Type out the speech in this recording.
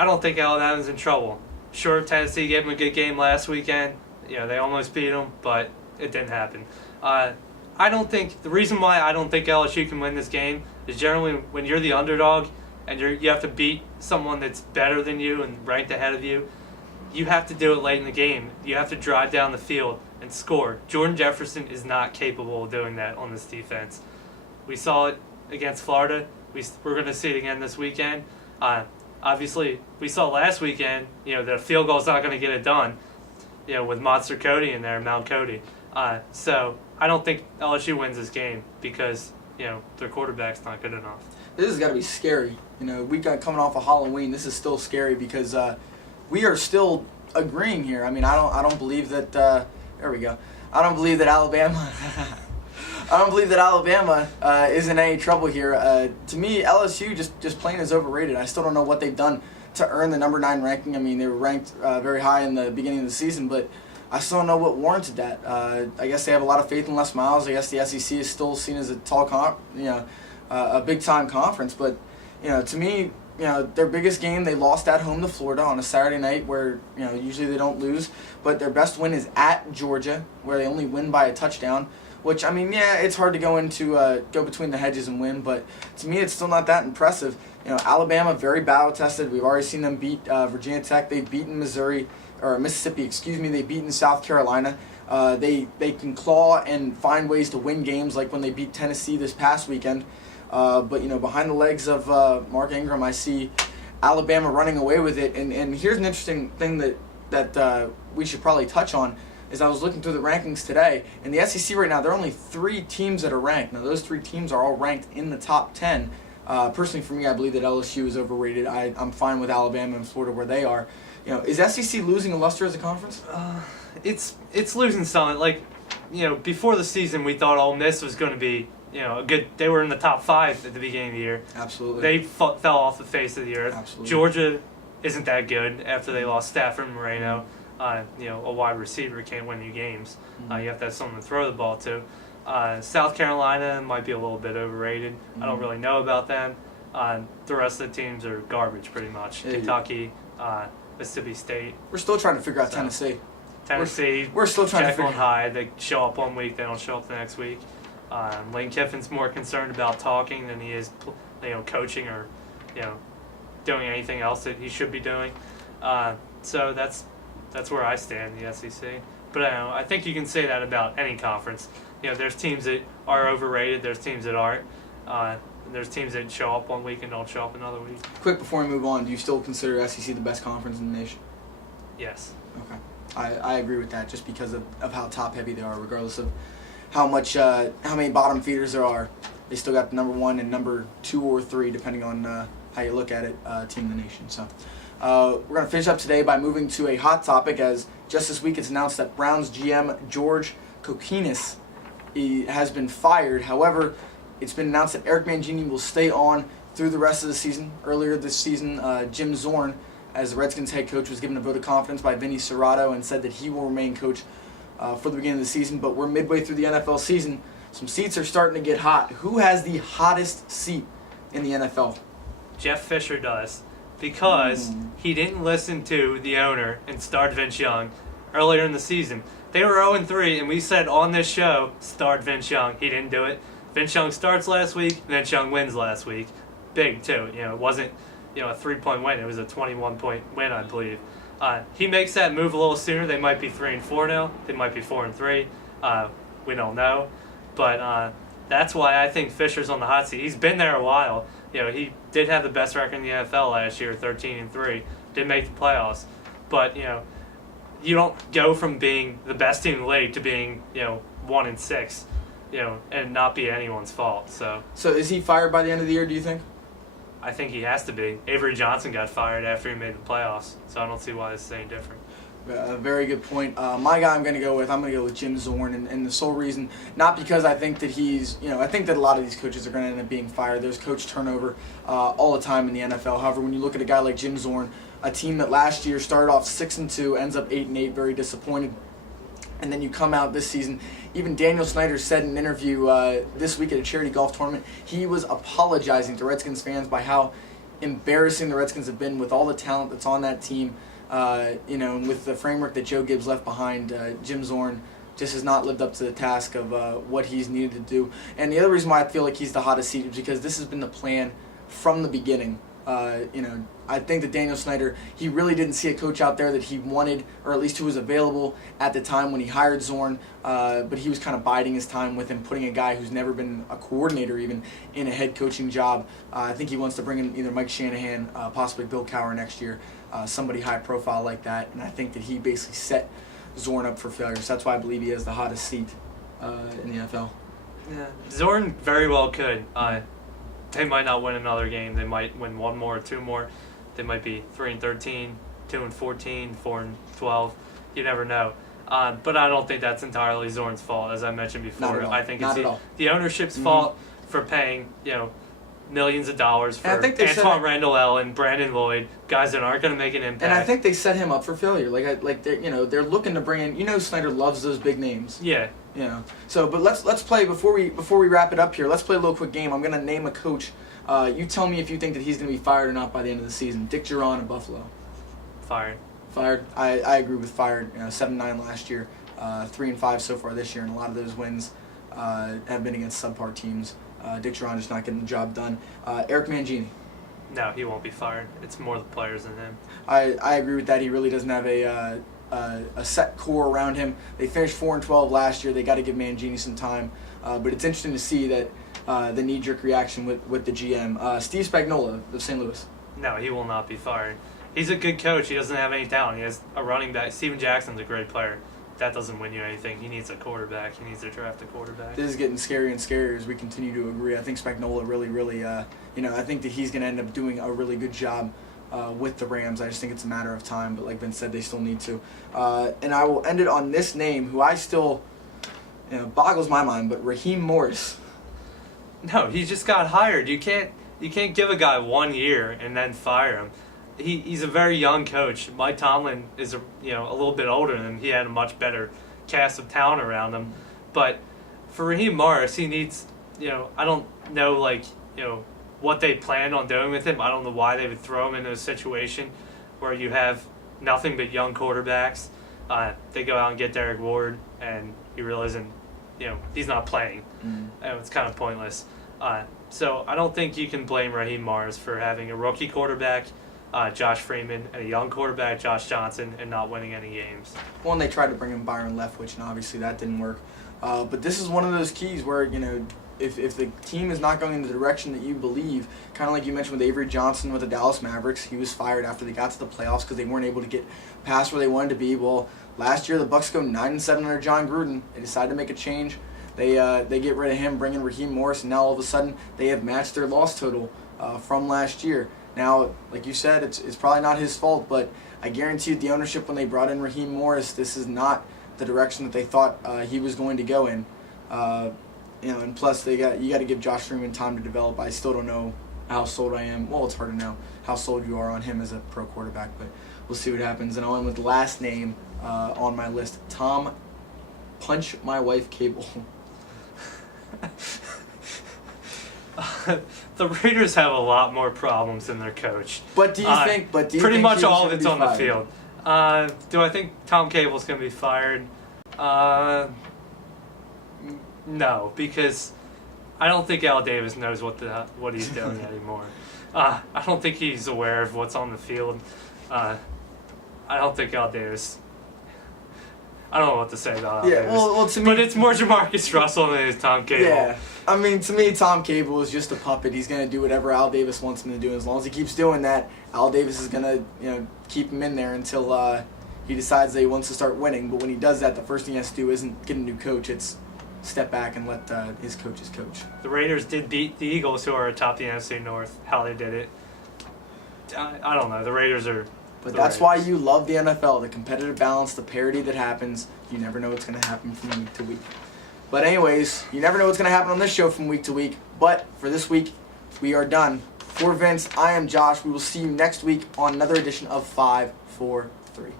I don't think Alabama's in trouble. Sure, Tennessee gave them a good game last weekend. They almost beat them, but it didn't happen. I don't think the reason why I don't think LSU can win this game is generally when you're the underdog and you have to beat someone that's better than you and ranked ahead of you. You have to do it late in the game. You have to drive down the field and score. Jordan Jefferson is not capable of doing that on this defense. We saw it against Florida. We're going to see it again this weekend. Obviously, we saw last weekend, that a field goal is not going to get it done, with Monster Cody in there, Mount Cody. So I don't think LSU wins this game because, their quarterback's not good enough. This has got to be scary. We got coming off of Halloween. This is still scary because we are still agreeing here. I mean, I don't believe that. There we go. I don't believe that Alabama. I don't believe that Alabama is in any trouble here. To me, LSU just plain is overrated. I still don't know what they've done to earn the number 9 ranking. I mean, they were ranked very high in the beginning of the season, but I still don't know what warranted that. I guess they have a lot of faith in Les Miles. I guess the SEC is still seen as a big time conference. But to me, their biggest game they lost at home to Florida on a Saturday night, where usually they don't lose. But their best win is at Georgia, where they only win by a touchdown. Which, I mean, yeah, it's hard to go between the hedges and win, but to me it's still not that impressive. Alabama, very battle-tested. We've already seen them beat Virginia Tech. They've beaten Mississippi, they've beaten South Carolina. They can claw and find ways to win games, like when they beat Tennessee this past weekend. But, behind the legs of Mark Ingram, I see Alabama running away with it. And here's an interesting thing that we should probably touch on. Is I was looking through the rankings today, and the SEC right now, there are only 3 teams that are ranked. Now, those 3 teams are all ranked in the top 10. Personally, for me, I believe that LSU is overrated. I'm fine with Alabama and Florida where they are. Is SEC losing a luster as a conference? It's losing some. Before the season, we thought Ole Miss was going to be, a good. They were in the top 5 at the beginning of the year. Absolutely. They fell off the face of the earth. Absolutely. Georgia isn't that good after they lost Stafford and Moreno. A wide receiver can't win you games. You have to have someone to throw the ball to. South Carolina might be a little bit overrated. I don't really know about them. The rest of the teams are garbage, pretty much. Yeah, Kentucky, Mississippi State. We're still trying to figure out Tennessee. We're still trying to figure out. High. They show up one week, they don't show up the next week. Lane Kiffin's more concerned about talking than he is, coaching or, doing anything else that he should be doing. So that's where I stand in the SEC. But I think you can say that about any conference. There's teams that are overrated. There's teams that aren't. There's teams that show up one week and don't show up another week. Quick before we move on, do you still consider SEC the best conference in the nation? Yes. Okay. I agree with that just because of how top-heavy they are, regardless of how many bottom feeders there are. They still got the number 1 and number 2 or 3, depending on how you look at it, team in the nation. So. We're going to finish up today by moving to a hot topic, as just this week it's announced that Browns GM George Kokinis has been fired. However, it's been announced that Eric Mangini will stay on through the rest of the season. Earlier this season, Jim Zorn, as the Redskins head coach, was given a vote of confidence by Vinny Serrato and said that he will remain coach for the beginning of the season. But we're midway through the NFL season. Some seats are starting to get hot. Who has the hottest seat in the NFL? Jeff Fisher does. Because he didn't listen to the owner and start Vince Young earlier in the season. They were 0-3, and we said on this show, start Vince Young. He didn't do it. Vince Young starts last week, Vince Young wins last week. Big, too. It wasn't a 3-point win. It was a 21-point win, I believe. He makes that move a little sooner. They might be 3-4 now. They might be 4-3. We don't know. But that's why I think Fisher's on the hot seat. He's been there a while. He did have the best record in the NFL last year, 13-3. Did make the playoffs, but you don't go from being the best team in the league to being 1-6, and not be anyone's fault. So is he fired by the end of the year? Do you think? I think he has to be. Avery Johnson got fired after he made the playoffs, so I don't see why this is any different. Very good point. My guy I'm going to go with Jim Zorn, and the sole reason, not because I think that I think that a lot of these coaches are going to end up being fired. There's coach turnover all the time in the NFL. However, when you look at a guy like Jim Zorn, a team that last year started off 6-2, ends up 8-8, very disappointed, and then you come out this season. Even Daniel Snyder said in an interview this week at a charity golf tournament, he was apologizing to Redskins fans by how embarrassing the Redskins have been with all the talent that's on that team. And with the framework that Joe Gibbs left behind, Jim Zorn just has not lived up to the task of what he's needed to do. And the other reason why I feel like he's the hottest seat is because this has been the plan from the beginning. I think that Daniel Snyder, he really didn't see a coach out there that he wanted, or at least who was available at the time when he hired Zorn, but he was kind of biding his time with him, putting a guy who's never been a coordinator even in a head coaching job. I think he wants to bring in either Mike Shanahan, possibly Bill Cowher next year, somebody high profile like that, and I think that he basically set Zorn up for failure. So that's why I believe he has the hottest seat in the NFL. Yeah, Zorn very well could. They might not win another game. They might win one more or two more. They might be 3-13, 2-14, 4-12. You never know. But I don't think that's entirely Zorn's fault, as I mentioned before. Not at all. I think Not it's at all. the ownership's fault for paying, millions of dollars for And I think they Antoine Randall Allen, Brandon Lloyd, guys that aren't going to make an impact. And I think they set him up for failure. They're looking to bring in. Snyder loves those big names. Yeah. So, but let's play before we wrap it up here. Let's play a little quick game. I'm gonna name a coach. You tell me if you think that he's gonna be fired or not by the end of the season. Dick Duron of Buffalo. Fired. Fired. I agree with fired. 7-9 last year, 3-5 so far this year, and a lot of those wins have been against subpar teams. Dick Duron just not getting the job done. Eric Mangini. No, he won't be fired. It's more the players than him. I agree with that. He really doesn't have a set core around him. They finished 4-12 last year. They got to give Mangini some time. But it's interesting to see that the knee-jerk reaction with the GM. Steve Spagnuolo of St. Louis. No, he will not be fired. He's a good coach. He doesn't have any talent. He has a running back. Steven Jackson's a great player. That doesn't win you anything. He needs a quarterback. He needs to draft a quarterback. This is getting scarier and scarier as we continue to agree. I think Spagnuolo really, I think that he's going to end up doing a really good job with the Rams. I just think it's a matter of time, but like Ben said, they still need to. And I will end it on this name, who I still, boggles my mind, but Raheem Morris. No, he just got hired. You can't give a guy 1 year and then fire him. He's a very young coach. Mike Tomlin is a little bit older than him. He had a much better cast of talent around him. But for Raheem Morris, he needs, I don't know, what they planned on doing with him. I don't know why they would throw him into a situation where you have nothing but young quarterbacks. They go out and get Derek Ward, and he really isn't, he's not playing. It's kind of pointless. So I don't think you can blame Raheem Morris for having a rookie quarterback, Josh Freeman, and a young quarterback, Josh Johnson, and not winning any games. Well, and they tried to bring in Byron Leftwich, and obviously that didn't work. But this is one of those keys where, if the team is not going in the direction that you believe, kind of like you mentioned with Avery Johnson with the Dallas Mavericks, he was fired after they got to the playoffs because they weren't able to get past where they wanted to be. Well, last year the Bucs go 9-7 under John Gruden. They decided to make a change. They get rid of him, bring in Raheem Morris, and now all of a sudden they have matched their loss total from last year. Now, like you said, it's probably not his fault, but I guarantee you the ownership, when they brought in Raheem Morris, this is not the direction that they thought he was going to go in. And plus you got to give Josh Freeman time to develop. I still don't know how sold I am. Well, it's hard to know how sold you are on him as a pro quarterback, but we'll see what happens. And I'll end with the last name on my list, Tom Punch My Wife Cable. The Raiders have a lot more problems than their coach. But do you think? Pretty much all of it's on the field. Do I think Tom Cable's going to be fired? No, because I don't think Al Davis knows what he's doing anymore. I don't think he's aware of what's on the field. I don't think Al Davis. I don't know what to say about Al Davis. Well, to me, but it's more Jamarcus Russell than it is Tom Cable. Yeah, I mean, to me, Tom Cable is just a puppet. He's gonna do whatever Al Davis wants him to do. As long as he keeps doing that, Al Davis is gonna, keep him in there until he decides that he wants to start winning. But when he does that, the first thing he has to do isn't get a new coach. It's step back and let his coaches coach. The Raiders did beat the Eagles, who are atop the NFC North. How they did it, I don't know. The Raiders are. But that's why you love the NFL, the competitive balance, the parity that happens. You never know what's going to happen from week to week. But anyways, you never know what's going to happen on this show from week to week. But for this week, we are done. For Vince, I am Josh. We will see you next week on another edition of 5, 4, 3.